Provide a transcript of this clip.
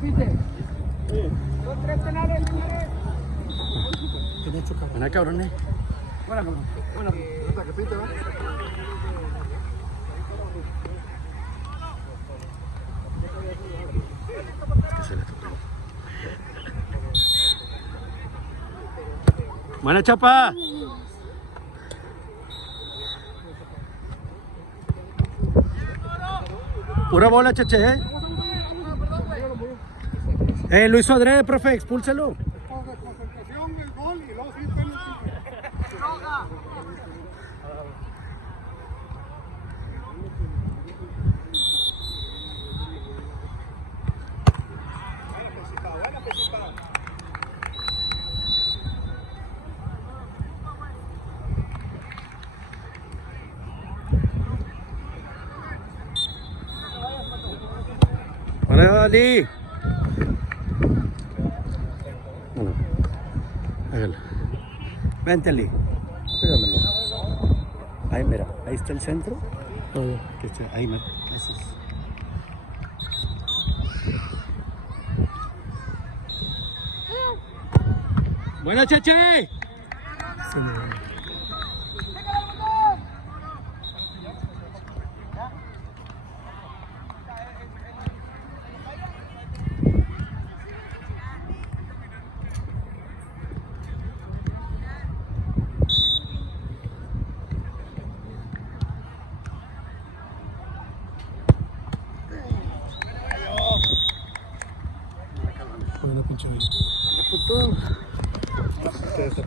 repite. Son 3 penales, señores. Buena, cabrones. Buena, cabrón. Buena. Que pite, ¿va? Que se le tocó. Buena, Chapa. Pura bola, Cheche, lo hizo adrede, profe, expúlselo. Concentración, el gol y luego sí penalti. Hola, Ali. Bueno, hágalo. Vente, Ali. Cuídamelo. Ahí, mira, ahí está el centro. Que está, ahí, me. Eso es. Buena, Cheche. Sí, Buena pinche. puto.